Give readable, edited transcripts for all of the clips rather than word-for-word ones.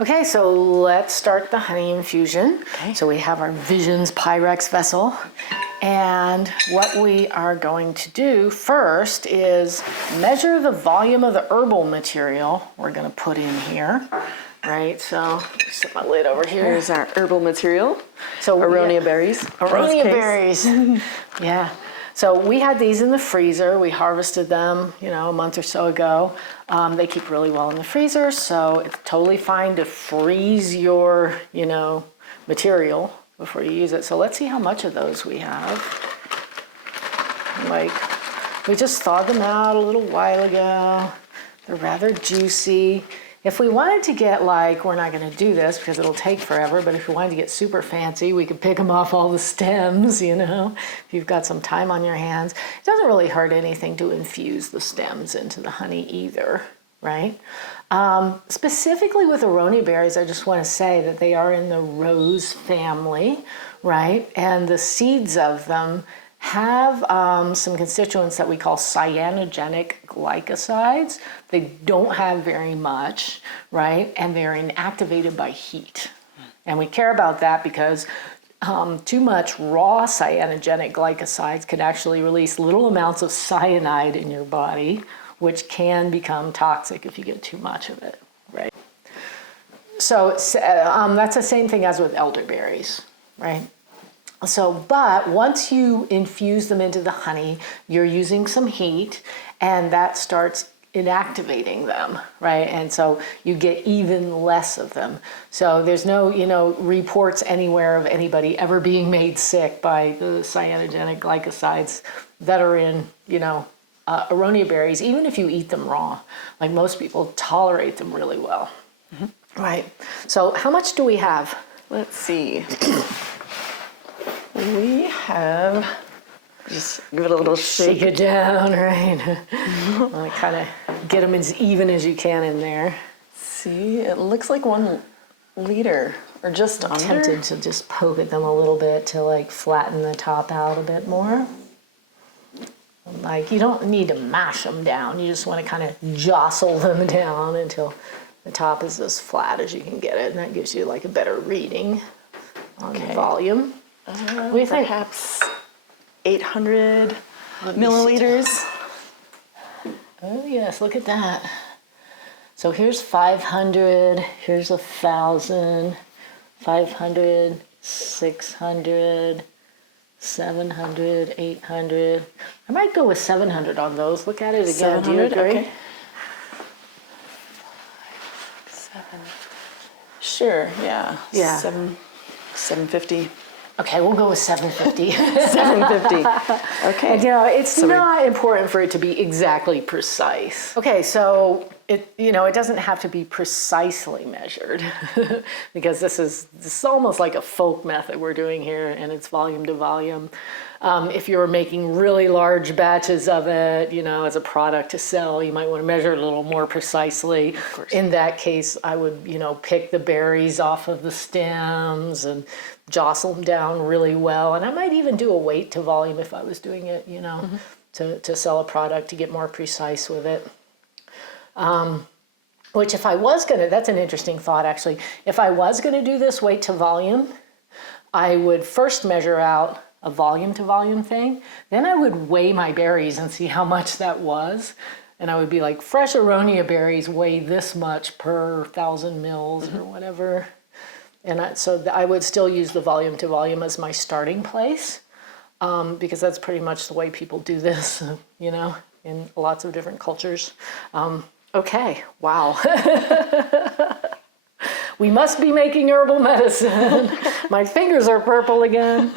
Okay, so let's start the honey infusion. Okay. So we have our Visions Pyrex vessel. And what we are going to do first is measure the volume of the herbal material we're going to put in here. Right, so set my lid over here. Here's our herbal material. So Aronia berries. Aronia berries. Yeah. So we had these in the freezer. We harvested them, a month or so ago. They keep really well in the freezer, so it's totally fine to freeze your, material before you use it. So let's see how much of those we have. We just thawed them out a little while ago. They're rather juicy. If we wanted to get we're not going to do this because it'll take forever, but if we wanted to get super fancy, we could pick them off all the stems, if you've got some time on your hands. It doesn't really hurt anything to infuse the stems into the honey either, right? Specifically with Aronia berries, I just want to say that they are in the rose family, right? And the seeds of them have some constituents that we call cyanogenic glycosides. They don't have very much, right? And they're inactivated by heat. And we care about that because too much raw cyanogenic glycosides can actually release little amounts of cyanide in your body, which can become toxic if you get too much of it, right? So that's the same thing as with elderberries, right? So, but once you infuse them into the honey, you're using some heat and that starts inactivating them, right? And so you get even less of them. So there's no, reports anywhere of anybody ever being made sick by the cyanogenic glycosides that are in, Aronia berries, even if you eat them raw. Like most people tolerate them really well. Mm-hmm. Right. So how much do we have? Let's see. We have, just give it a little shake. Shake it down, right? Kind of get them as even as you can in there. See, it looks like 1 liter or just I'm under. tempted to just poke at them a little bit to flatten the top out a bit more. You don't need to mash them down. You just want to kind of jostle them down until the top is as flat as you can get it. And that gives you a better reading on the volume. What do you think? Perhaps 800 milliliters. Oh yes, look at that. So here's 500, here's 1,000, 500, 600, 700, 800. I might go with 700 on those. Look at it again. Do you agree? Okay. 7. Sure, yeah. Yeah. 750. Okay, we'll go with 750. 750. Okay. And, it's not important for it to be exactly precise. Okay, so it doesn't have to be precisely measured because this is almost like a folk method we're doing here, and it's volume to volume. If you're making really large batches of it, as a product to sell, you might want to measure it a little more precisely. Of course. In that case, I would, pick the berries off of the stems and jostle them down really well. And I might even do a weight to volume if I was doing it, to sell a product to get more precise with it. Which if I was that's an interesting thought actually. If I was gonna do this weight to volume, I would first measure out a volume to volume thing. Then I would weigh my berries and see how much that was. And I would be like, fresh Aronia berries weigh this much per 1,000 mils or whatever. And so I would still use the volume to volume as my starting place because that's pretty much the way people do this, in lots of different cultures. Okay, wow. We must be making herbal medicine. My fingers are purple again.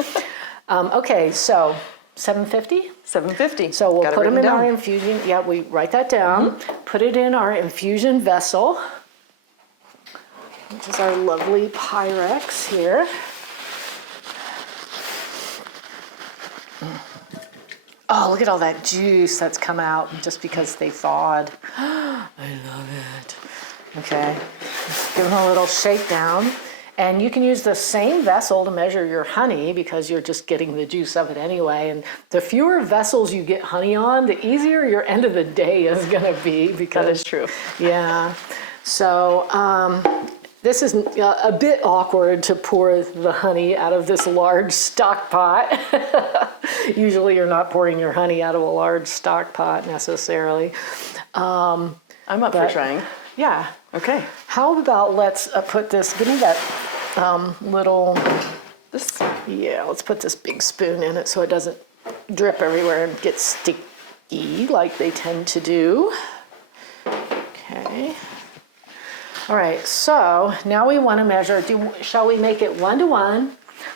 Okay, so 750? 750. So we'll put them in our infusion. Yeah, we write that down. Put it in our infusion vessel, which is our lovely Pyrex here. Oh, look at all that juice that's come out just because they thawed. I love it. Okay, give them a little shake down. And you can use the same vessel to measure your honey because you're just getting the juice of it anyway. And the fewer vessels you get honey on, the easier your end of the day is going to be. Because that is true. Yeah. So This is a bit awkward to pour the honey out of this large stock pot. Usually you're not pouring your honey out of a large stock pot necessarily. I'm up for trying. Yeah. Okay. How about let's put this, give me that little, This. yeah, let's put this big spoon in it so it doesn't drip everywhere and get sticky like they tend to do. Okay. All right, so now we want to measure, shall we make it 1 to 1,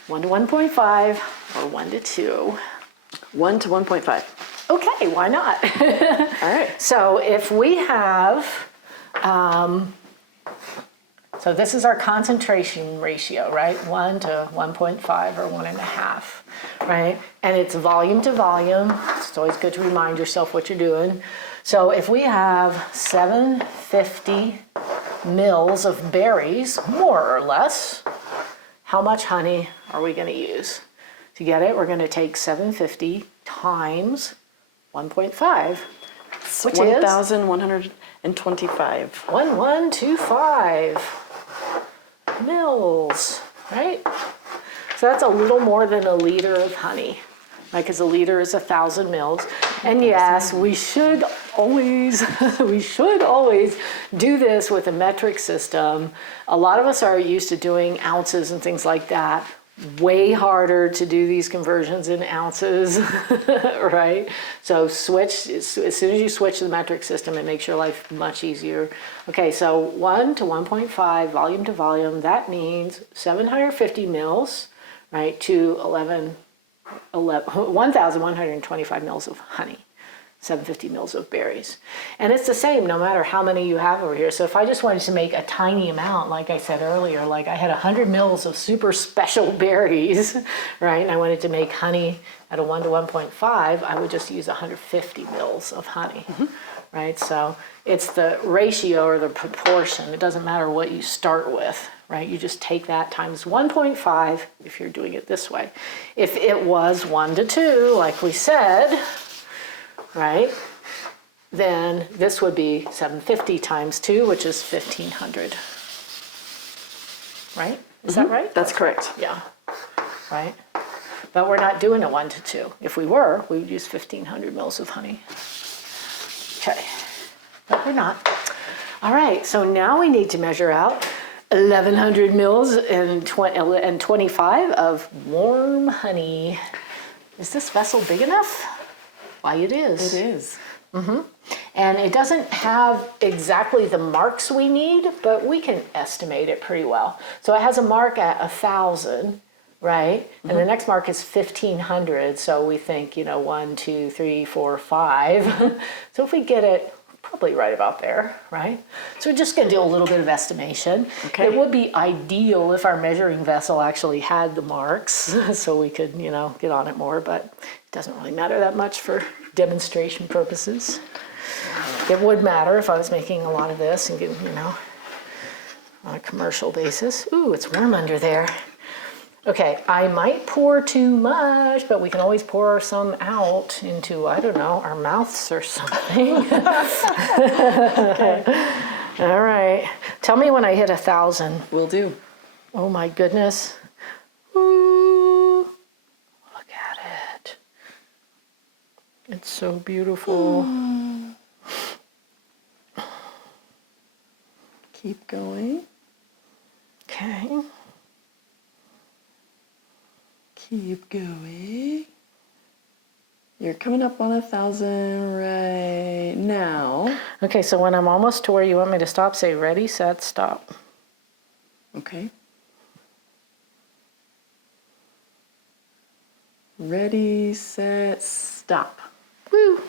1 to 1.5, or 1 to 2? 1 to 1.5. Okay, why not? All right. So if we have, so this is our concentration ratio, right? 1 to 1.5 or 1.5, right? And it's volume to volume. It's always good to remind yourself what you're doing. So if we have 750 mils of berries, more or less, how much honey are we going to use? To get it, we're going to take 750 times 1.5, which is 1,125. 1125 mils, right? So that's a little more than a liter of honey, right? Because a liter is 1,000 mils. And yes, we should always do this with a metric system. A lot of us are used to doing ounces and things like that. Way harder to do these conversions in ounces, right? So switch, as soon as you switch to the metric system, it makes your life much easier. Okay, so 1 to 1.5, volume to volume, that means 750 mils, right, to 1,125 mils of honey. 750 mils of berries. And it's the same no matter how many you have over here. So if I just wanted to make a tiny amount, like I said earlier, like I had 100 mils of super special berries, right? And I wanted to make honey at a 1 to 1.5, I would just use 150 mils of honey, right? So it's the ratio or the proportion. It doesn't matter what you start with, right? You just take that times 1.5 if you're doing it this way. If it was 1 to 2, like we said, right, then this would be 750 times 2, which is 1,500, right? Is that right? That's correct. Yeah, right? But we're not doing a 1 to 2. If we were, we would use 1,500 mils of honey. Okay, but we're not. All right, so now we need to measure out 1,100 mils and 25 of warm honey. Is this vessel big enough? Why, it is. It is. And it doesn't have exactly the marks we need, but we can estimate it pretty well. So it has a mark at 1,000, right? And the next mark is 1,500. So we think, 1, 2, 3, 4, 5. So if we get it probably right about there, right? So we're just going to do a little bit of estimation. Okay. It would be ideal if our measuring vessel actually had the marks so we could, get on it more, but it doesn't really matter that much for demonstration purposes. It would matter if I was making a lot of this and getting, on a commercial basis. Ooh, it's warm under there. Okay, I might pour too much, but we can always pour some out into, I don't know, our mouths or something. Okay. All right. Tell me when I hit 1,000. Will do. Oh my goodness. Ooh, look at it. It's so beautiful. Keep going. Okay. Keep going. You're coming up on 1,000 right now. Okay, so when I'm almost to where you want me to stop, say ready, set, stop. Okay. Ready, set, stop. Woo!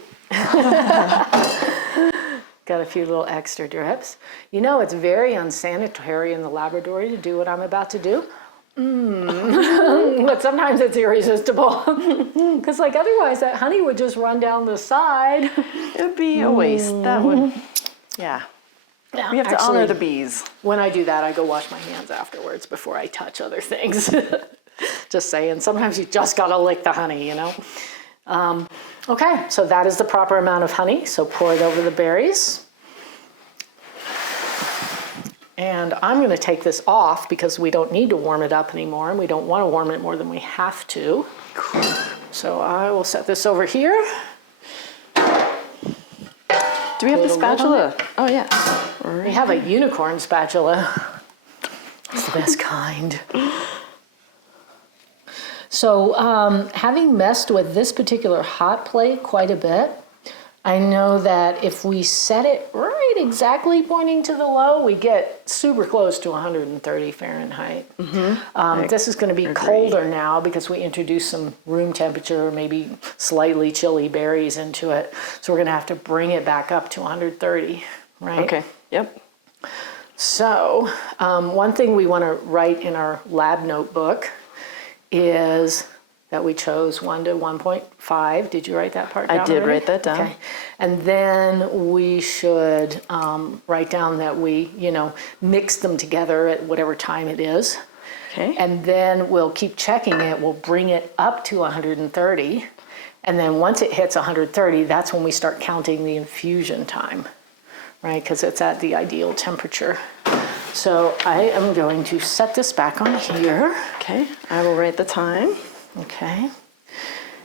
Got a few little extra drips. It's very unsanitary in the laboratory to do what I'm about to do. But sometimes it's irresistible. Because otherwise that honey would just run down the side. It would be a waste. That would, yeah. Yeah, We have to honor the bees. When I do that, I go wash my hands afterwards before I touch other things. Just saying, sometimes you just gotta lick the honey, Okay, so that is the proper amount of honey. So pour it over the berries. And I'm going to take this off because we don't need to warm it up anymore, and we don't want to warm it more than we have to. So I will set this over here. Do we have the Put a lid on spatula? it. Oh, yeah. We have a unicorn spatula. It's the best kind. So having messed with this particular hot plate quite a bit, I know that if we set it right exactly pointing to the low, we get super close to 130 Fahrenheit. This is going to be colder now because we introduced some room temperature, maybe slightly chilly berries into it. So we're going to have to bring it back up to 130, right? Okay, yep. So one thing we want to write in our lab notebook is that we chose 1 to 1.5. Did you write that part down? I did already? write that down. Okay. And then we should write down that we, mix them together at whatever time it is. Okay. And then we'll keep checking it. We'll bring it up to 130. And then once it hits 130, that's when we start counting the infusion time, right? Because it's at the ideal temperature. So I am going to set this back on here. Okay, I will write the time. Okay.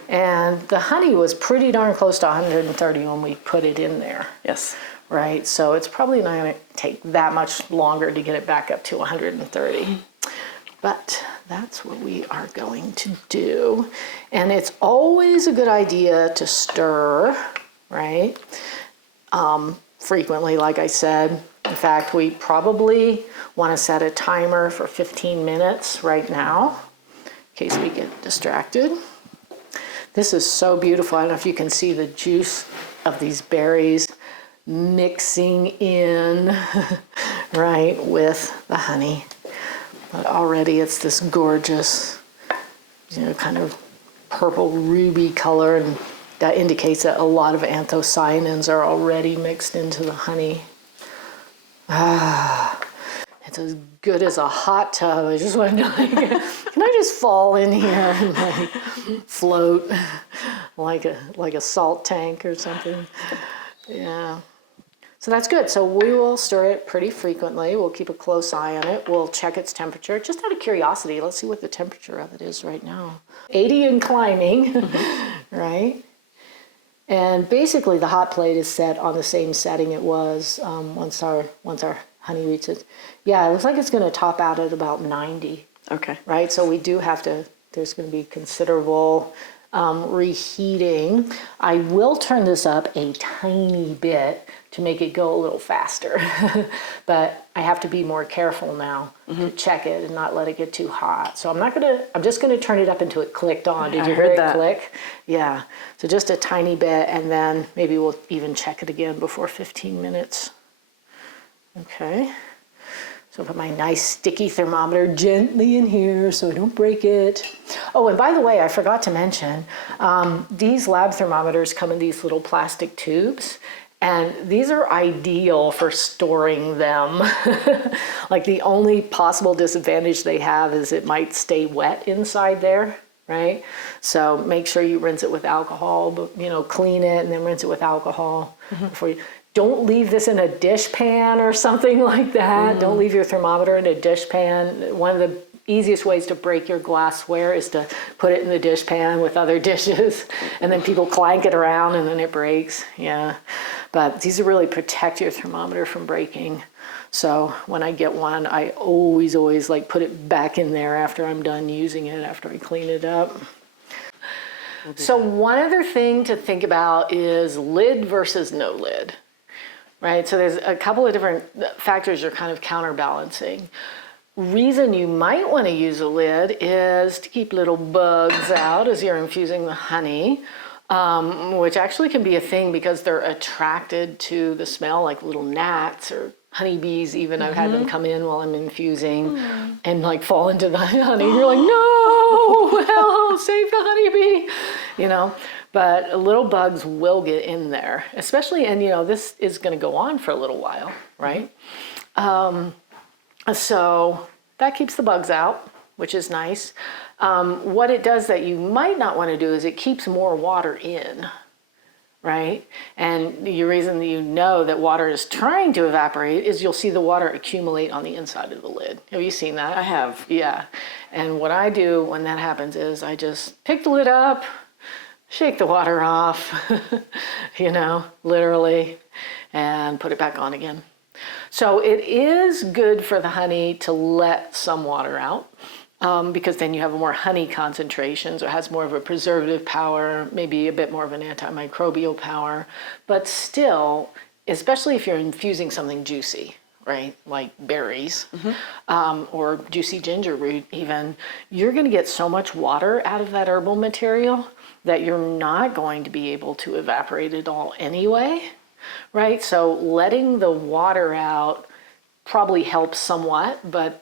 And the honey was pretty darn close to 130 when we put it in there. Yes. Right, so it's probably not going to take that much longer to get it back up to 130. But that's what we are going to do. And it's always a good idea to stir, right? Frequently, like I said. In fact, we probably want to set a timer for 15 minutes right now, in case we get distracted. This is so beautiful. I don't know if you can see the juice of these berries mixing in, right, with the honey. But already it's this gorgeous, kind of purple ruby color, and that indicates that a lot of anthocyanins are already mixed into the honey. It's as good as a hot tub. I just want to can I just fall in here and float like a salt tank or something? Yeah. So that's good. So we will stir it pretty frequently. We'll keep a close eye on it. We'll check its temperature. Just out of curiosity, let's see what the temperature of it is right now. 80 and climbing, right? And basically the hot plate is set on the same setting it was once our honey reaches. Yeah, it looks like it's going to top out at about 90. Okay. Right, so we do have to, there's going to be considerable reheating. I will turn this up a tiny bit to make it go a little faster, but I have to be more careful now to check it and not let it get too hot. So I'm just gonna turn it up until it clicked on. Did you hear it click? Yeah, so just a tiny bit, and then maybe we'll even check it again before 15 minutes. Okay. So put my nice sticky thermometer gently in here so I don't break it. Oh, and by the way, I forgot to mention, these lab thermometers come in these little plastic tubes, and these are ideal for storing them. Like the only possible disadvantage they have is it might stay wet inside there, right? So make sure you rinse it with alcohol, but, clean it and then rinse it with alcohol before you. Don't leave this in a dish pan or something like that. Don't leave your thermometer in a dish pan. One of the easiest ways to break your glassware is to put it in the dish pan with other dishes, and then people clank it around and then it breaks. Yeah, but these really protect your thermometer from breaking. So when I get one, I always put it back in there after I'm done using it, after I clean it up. So one other thing to think about is lid versus no lid. Right, so there's a couple of different factors you're kind of counterbalancing. Reason you might want to use a lid is to keep little bugs out as you're infusing the honey, which actually can be a thing because they're attracted to the smell, like little gnats or honeybees even. I've had them come in while I'm infusing and fall into the honey. You're like, no, help, save the honeybee, But little bugs will get in there, especially, and this is going to go on for a little while, right? So that keeps the bugs out, which is nice. What it does that you might not want to do is it keeps more water in, right? And the reason that you know that water is trying to evaporate is you'll see the water accumulate on the inside of the lid. Have you seen that? I have. Yeah. And what I do when that happens is I just pick the lid up, shake the water off, literally, and put it back on again. So it is good for the honey to let some water out. Because then you have more honey concentration, so it has more of a preservative power, maybe a bit more of an antimicrobial power, but still, especially if you're infusing something juicy, right, like berries, or juicy ginger root even, you're going to get so much water out of that herbal material that you're not going to be able to evaporate it all anyway, right? So letting the water out probably helps somewhat, but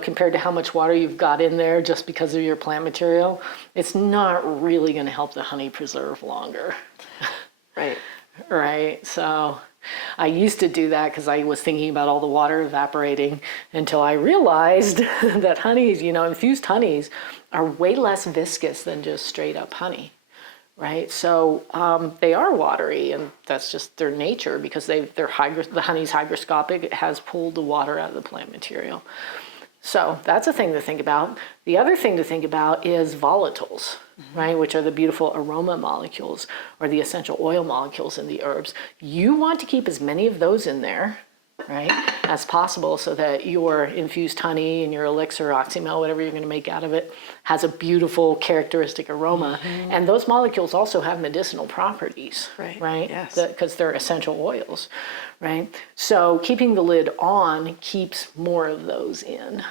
compared to how much water you've got in there just because of your plant material, it's not really going to help the honey preserve longer. Right. Right. So I used to do that because I was thinking about all the water evaporating until I realized that honeys, infused honeys are way less viscous than just straight up honey. Right, so they are watery, and that's just their nature because the honey's hygroscopic. It has pulled the water out of the plant material. So that's a thing to think about. The other thing to think about is volatiles, right, which are the beautiful aroma molecules or the essential oil molecules in the herbs. You want to keep as many of those in there, right, as possible so that your infused honey and your elixir, oxymel, whatever you're going to make out of it, has a beautiful characteristic aroma. And those molecules also have medicinal properties, right? Yes. Because they're essential oils, right? So keeping the lid on keeps more of those in.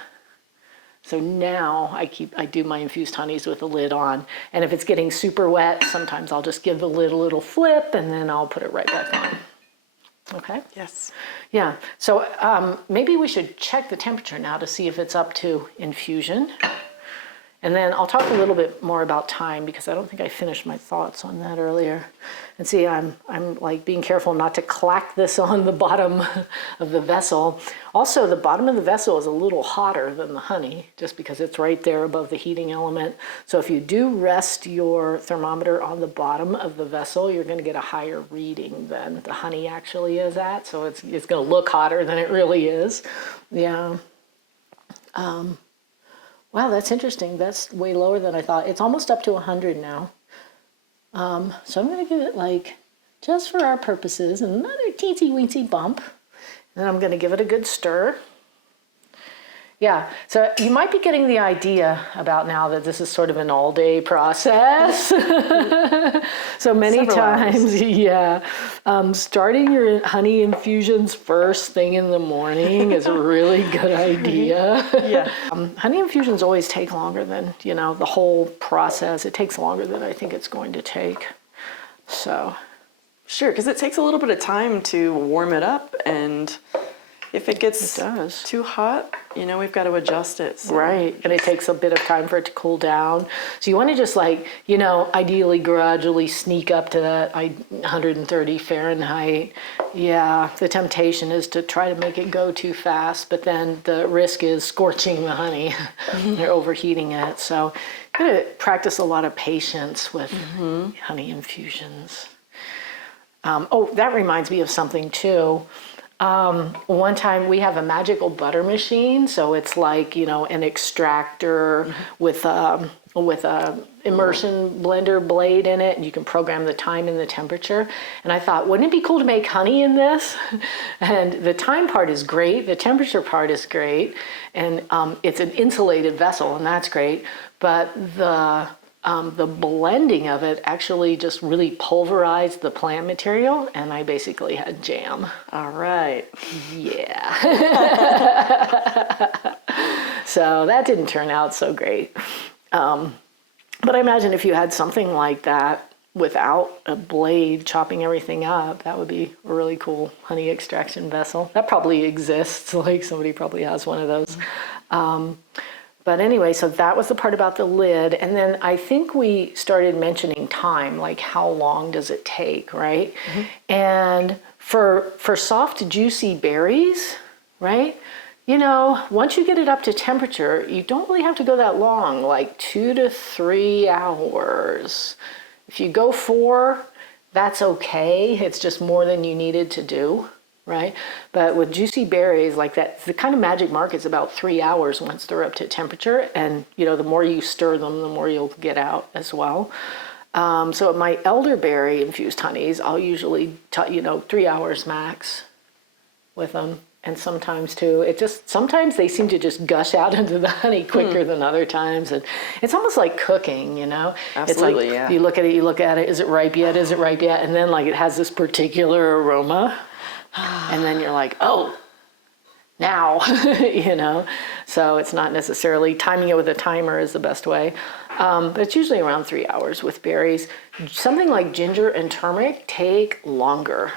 So now I do my infused honeys with the lid on. And if it's getting super wet, sometimes I'll just give the lid a little flip and then I'll put it right back on. Okay? Yes. Yeah, so maybe we should check the temperature now to see if it's up to infusion. And then I'll talk a little bit more about time because I don't think I finished my thoughts on that earlier. And see, I'm like being careful not to clack this on the bottom of the vessel. Also, the bottom of the vessel is a little hotter than the honey just because it's right there above the heating element. So if you do rest your thermometer on the bottom of the vessel, you're going to get a higher reading than the honey actually is at. So it's going to look hotter than it really is. Yeah. Wow, that's interesting. That's way lower than I thought. It's almost up to 100 now. So I'm going to give it, just for our purposes, another teensy-weensy bump. And then I'm going to give it a good stir. Yeah, so you might be getting the idea about now that this is sort of an all-day process. So many Several times, hours. yeah, starting your honey infusions first thing in the morning is a really good idea. Yeah. Honey infusions always take longer than, the whole process. It takes longer than I think it's going to take. So. Sure, because it takes a little bit of time to warm it up, and if it gets too hot, we've got to adjust it. So. Right, and it takes a bit of time for it to cool down. So you want to just ideally gradually sneak up to that 130 Fahrenheit. Yeah, the temptation is to try to make it go too fast, but then the risk is scorching the honey. You're overheating it. So you got to practice a lot of patience with honey infusions. That reminds me of something too. One time we have a magical butter machine, so it's like an extractor with a immersion blender blade in it, and you can program the time and the temperature. And I thought, wouldn't it be cool to make honey in this? And the time part is great, the temperature part is great, and it's an insulated vessel, and that's great. But the blending of it actually just really pulverized the plant material, and I basically had jam. All right. Yeah. So that didn't turn out so great. But I imagine if you had something like that without a blade chopping everything up, that would be a really cool honey extraction vessel. That probably exists, somebody probably has one of those. But anyway, so that was the part about the lid. And then I think we started mentioning time, how long does it take, right? And for soft, juicy berries, right? Once you get it up to temperature, you don't really have to go that long, 2 to 3 hours. If you go 4, that's okay. It's just more than you needed to do, right? But with juicy berries like that, the kind of magic mark is about 3 hours once they're up to temperature. And, the more you stir them, the more you'll get out as well. So my elderberry infused honeys, I'll usually, 3 hours max with them. And sometimes too, sometimes they seem to just gush out into the honey quicker than other times. And it's almost like cooking, Absolutely, it's like, yeah. you look at it, is it ripe yet? Is it ripe yet? And then like it has this particular aroma. And then you're like, oh, now, So it's not necessarily, timing it with a timer is the best way. But it's usually around 3 hours with berries. Something like ginger and turmeric take longer.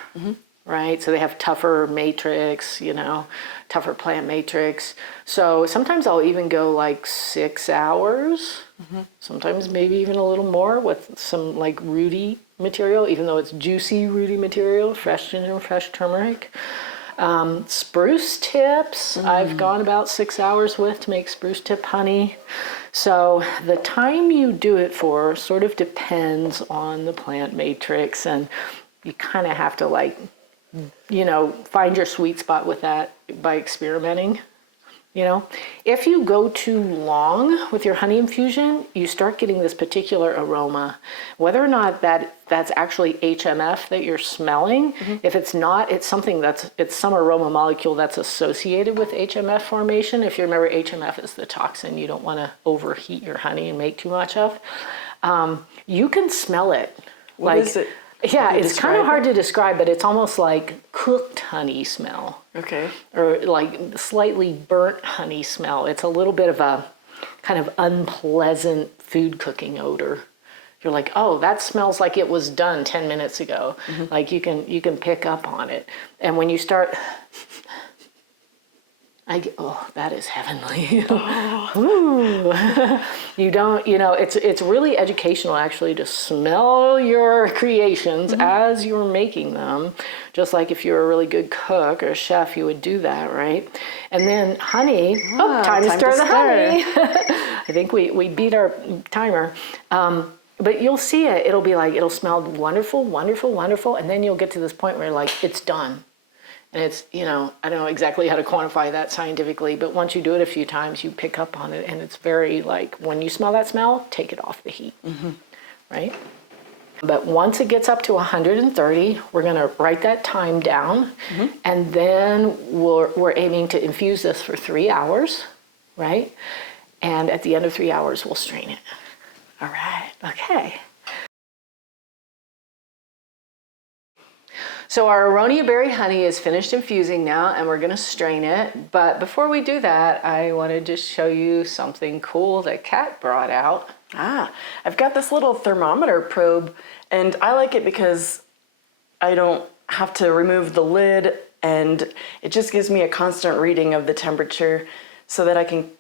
Right? So they have tougher matrix, tougher plant matrix. So sometimes I'll even go like 6 hours, sometimes maybe even a little more with some like rooty material, even though it's juicy rooty material, fresh ginger, fresh turmeric. Spruce tips, I've gone about 6 hours with to make spruce tip honey. So the time you do it for sort of depends on the plant matrix, and you kind of have to like, find your sweet spot with that by experimenting. If you go too long with your honey infusion, you start getting this particular aroma. Whether or not that's actually HMF that you're smelling, if it's not, it's some aroma molecule that's associated with HMF formation. If you remember, HMF is the toxin you don't want to overheat your honey and make too much of. You can smell it. What is it? Yeah, it's kind of hard to describe, but it's almost like cooked honey smell. Okay. Or like slightly burnt honey smell. It's a little bit of a kind of unpleasant food cooking odor. You're like, oh, that smells like it was done 10 minutes ago. Like you can pick up on it. And when you start, that is heavenly. Ooh. You don't, it's really educational actually to smell your creations as you're making them. Just like if you're a really good cook or a chef, you would do that, right? And then honey, time to stir the honey. I think we beat our timer. But you'll see it, it'll smell wonderful, wonderful, wonderful. And then you'll get to this point where you're like, it's done. And it's, I don't know exactly how to quantify that scientifically, but once you do it a few times, you pick up on it. And it's very like, when you smell that smell, take it off the heat, right? But once it gets up to 130, we're going to write that time down. And then we're aiming to infuse this for 3 hours, right? And at the end of 3 hours, we'll strain it. All right, okay. So our Aronia berry honey is finished infusing now, and we're going to strain it. But before we do that, I wanted to show you something cool that Kat brought out. I've got this little thermometer probe, and I like it because I don't have to remove the lid, and it just gives me a constant reading of the temperature so that I can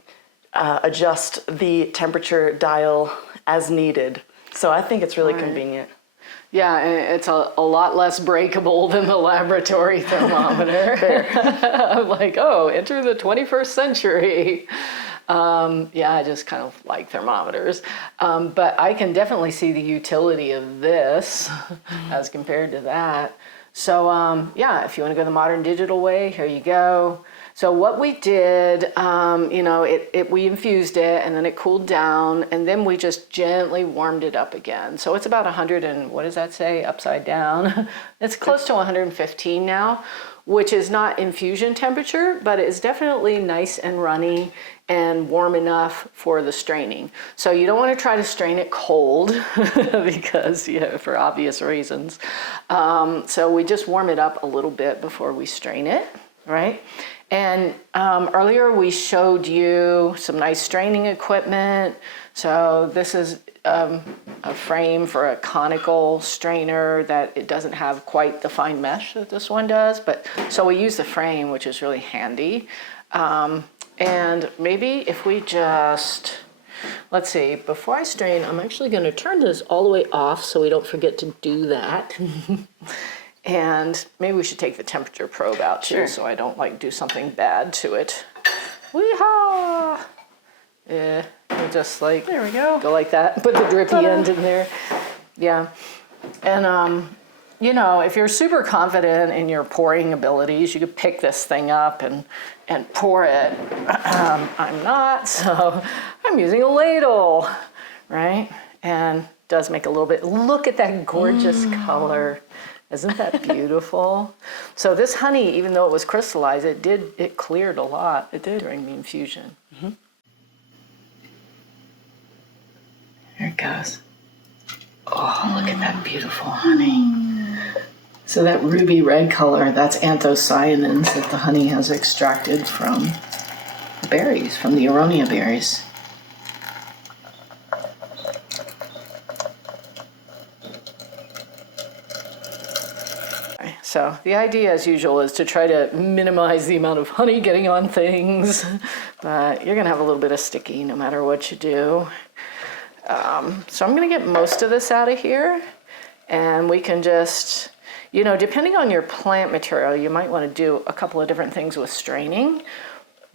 adjust the temperature dial as needed. So I think it's really convenient. Yeah, and it's a lot less breakable than the laboratory thermometer. I'm like, enter the 21st century. I just kind of like thermometers. But I can definitely see the utility of this as compared to that. So if you want to go the modern digital way, here you go. So what we did, we infused it and then it cooled down and then we just gently warmed it up again. So it's about 100 and what does that say? Upside down. It's close to 115 now, which is not infusion temperature, but it's definitely nice and runny and warm enough for the straining. So you don't want to try to strain it cold because, for obvious reasons. So we just warm it up a little bit before we strain it, right? And earlier we showed you some nice straining equipment. So this is a frame for a conical strainer that it doesn't have quite the fine mesh that this one does. But so we use the frame, which is really handy. And maybe if we just, let's see, before I strain, I'm actually going to turn this all the way off so we don't forget to do that. And maybe we should take the temperature probe out too, so I don't do something bad to it. Wee-haw! Yeah, we'll just there we go. Go like that. Put the drippy end in there. Yeah. And you know, if you're super confident in your pouring abilities, you could pick this thing up and pour it. I'm not, so I'm using a ladle, right? And it does make a little bit, look at that gorgeous color. Isn't that beautiful? So this honey, even though it was crystallized, it cleared a lot. It did during the infusion. Mm-hmm. There it goes. Oh, look at that beautiful honey. So that ruby red color, that's anthocyanins that the honey has extracted from the berries, from the Aronia berries. So the idea, as usual, is to try to minimize the amount of honey getting on things, but you're gonna have a little bit of sticky no matter what you do. So I'm gonna get most of this out of here, and we can just, you know, depending on your plant material, you might want to do a couple of different things with straining.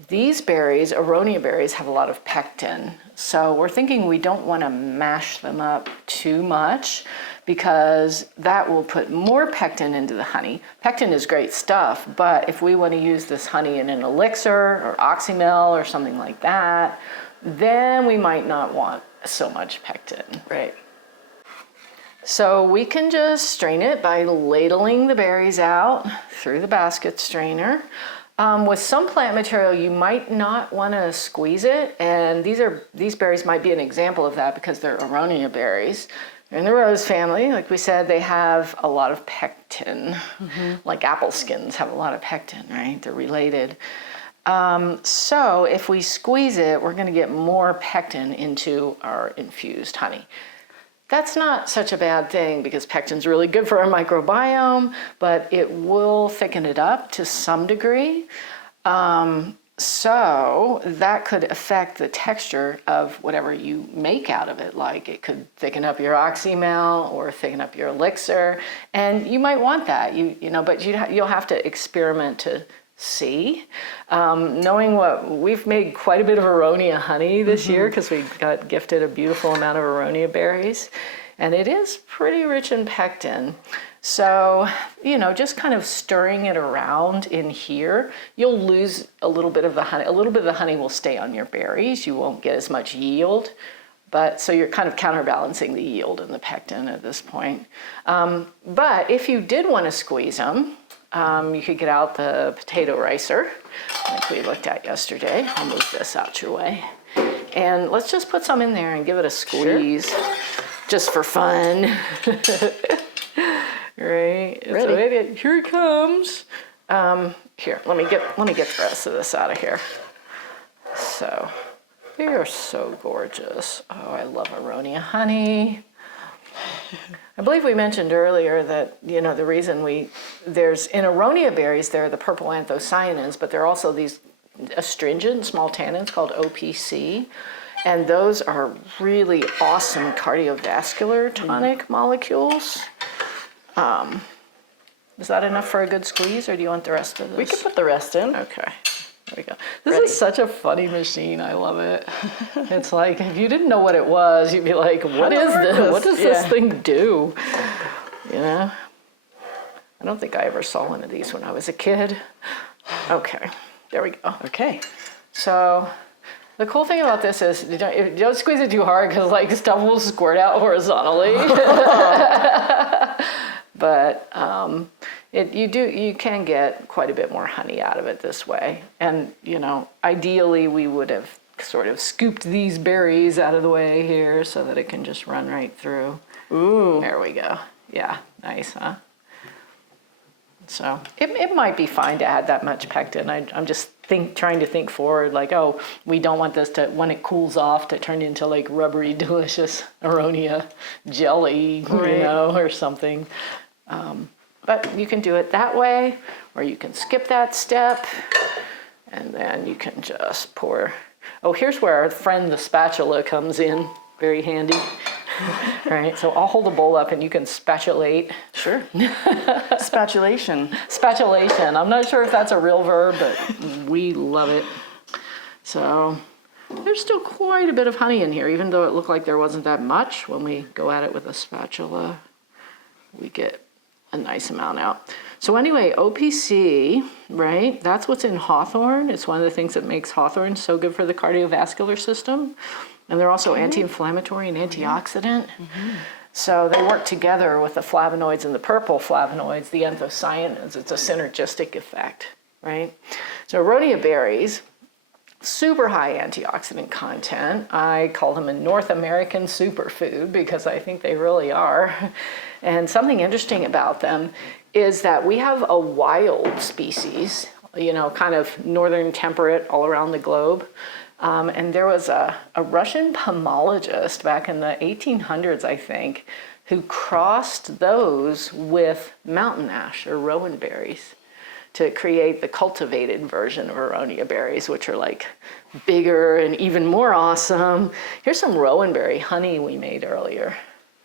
These berries, Aronia berries, have a lot of pectin. So we're thinking we don't want to mash them up too much because that will put more pectin into the honey. Pectin is great stuff, but if we want to use this honey in an elixir or oxymel or something like that, then we might not want so much pectin. Right. So we can just strain it by ladling the berries out through the basket strainer. With some plant material, you might not want to squeeze it, and these berries might be an example of that because they're Aronia berries. They're in the rose family. Like we said, they have a lot of pectin. Mm-hmm. Like apple skins have a lot of pectin, right? They're related. So if we squeeze it, we're going to get more pectin into our infused honey. That's not such a bad thing because pectin's really good for our microbiome, but it will thicken it up to some degree. So that could affect the texture of whatever you make out of it. Like it could thicken up your oxymel or thicken up your elixir, and you might want that. You know, but you'll have to experiment to see. Knowing what we've made quite a bit of Aronia honey this year because we got gifted a beautiful amount of Aronia berries, and it is pretty rich in pectin. So, you know, just kind of stirring it around in here, you'll lose a little bit of the honey. A little bit of the honey will stay on your berries. You won't get as much yield, but so you're kind of counterbalancing the yield and the pectin at this point. But if you did want to squeeze them, you could get out the potato ricer, like we looked at yesterday. I'll move this out your way. And let's just put some in there and give it a squeeze, just for fun. Right? Ready. Here it comes. Here, let me get the rest of this out of here. So, they are so gorgeous. Oh, I love Aronia honey. I believe we mentioned earlier that, you know, the reason there's in Aronia berries, there are the purple anthocyanins, but there are also these astringent small tannins called OPC, and those are really awesome cardiovascular tonic molecules. Is that enough for a good squeeze, or do you want the rest of this? We could put the rest in. Okay. There we go. This is such a funny machine. I love it. It's like, if you didn't know what it was, you'd be like, what is this? What does this thing do? You know? I don't think I ever saw one of these when I was a kid. Okay. There we go. Okay. So the cool thing about this is you don't squeeze it too hard because like stuff will squirt out horizontally. But you can get quite a bit more honey out of it this way. And, you know, ideally we would have sort of scooped these berries out of the way here so that it can just run right through. Ooh. There we go. Yeah, nice, huh? So it might be fine to add that much pectin. I'm just trying to think forward, like, oh, we don't want this to, when it cools off, to turn into like rubbery, delicious Aronia jelly, you know, or something. But you can do it that way, or you can skip that step, and then you can just pour. Oh, here's where our friend the spatula comes in, very handy. Right, so I'll hold the bowl up and you can spatulate. Sure. Spatulation. Spatulation. I'm not sure if that's a real verb, but we love it. So there's still quite a bit of honey in here, even though it looked like there wasn't that much. When we go at it with a spatula, we get a nice amount out. So anyway, OPC, right? That's what's in hawthorn. It's one of the things that makes hawthorn so good for the cardiovascular system. And they're also anti-inflammatory and antioxidant. So they work together with the flavonoids and the purple flavonoids, the anthocyanins. It's a synergistic effect, right? So Aronia berries, super high antioxidant content. I call them a North American superfood because I think they really are. And something interesting about them is that we have a wild species, kind of northern temperate all around the globe. And there was a Russian pomologist back in the 1800s, I think, who crossed those with mountain ash or rowan berries to create the cultivated version of Aronia berries, which are like bigger and even more awesome. Here's some rowan berry honey we made earlier,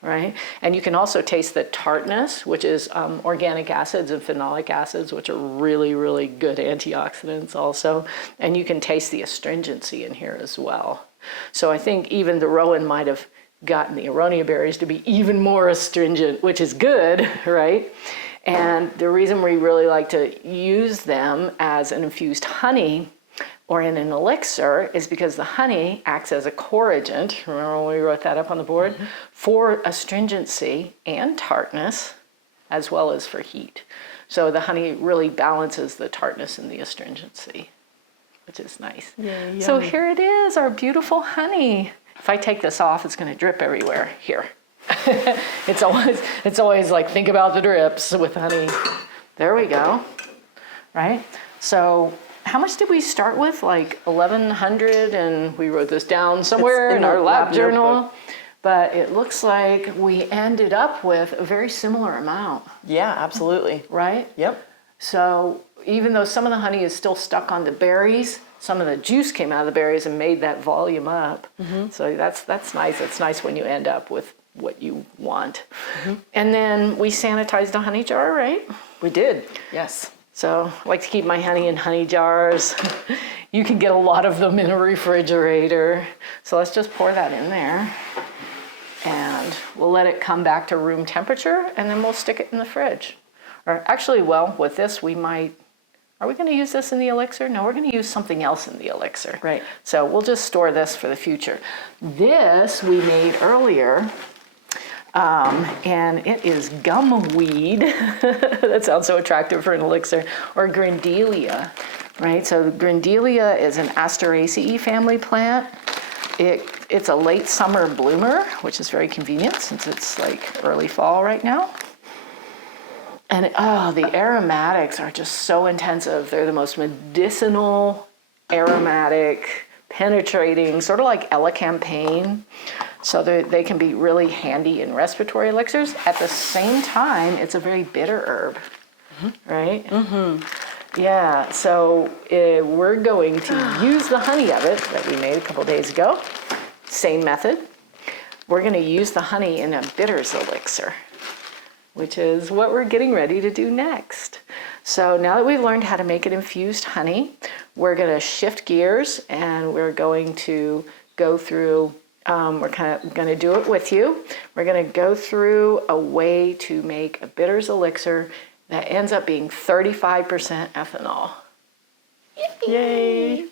right? And you can also taste the tartness, which is organic acids and phenolic acids, which are really, really good antioxidants also. And you can taste the astringency in here as well. So I think even the rowan might have gotten the Aronia berries to be even more astringent, which is good, right? And the reason we really like to use them as an infused honey or in an elixir is because the honey acts as a corrigent, remember when we wrote that up on the board, for astringency and tartness, as well as for heat. So the honey really balances the tartness and the astringency, which is nice. Yeah, so here it is, our beautiful honey. If I take this off, it's going to drip everywhere. Here. It's always like, think about the drips with honey. There we go, right? So how much did we start with? Like 1,100, and we wrote this down somewhere in our lab journal. Notebook. But it looks like we ended up with a very similar amount. Yeah, absolutely. Right? Yep. So even though some of the honey is still stuck on the berries, some of the juice came out of the berries and made that volume up. So that's nice. It's nice when you end up with what you want. And then we sanitized the honey jar, right? We did, yes. So I like to keep my honey in honey jars. You can get a lot of them in a refrigerator. So let's just pour that in there. And we'll let it come back to room temperature, and then we'll stick it in the fridge. Or actually, well, with this, we might, are we going to use this in the elixir? No, we're going to use something else in the elixir. Right. So we'll just store this for the future. This we made earlier. And it is gumweed. That sounds so attractive for an elixir. Or grindelia, right? So grindelia is an Asteraceae family plant. It's a late summer bloomer, which is very convenient since it's like early fall right now. And the aromatics are just so intensive. They're the most medicinal, aromatic, penetrating, sort of like elecampane. So they can be really handy in respiratory elixirs. At the same time, it's a very bitter herb, right? Yeah, so we're going to use the honey of it that we made a couple days ago. Same method. We're going to use the honey in a bitters elixir, which is what we're getting ready to do next. So now that we've learned how to make an infused honey, we're going to shift gears and we're going to go through we're kind of going to do it with you. We're going to go through a way to make a bitters elixir that ends up being 35% ethanol. Yay!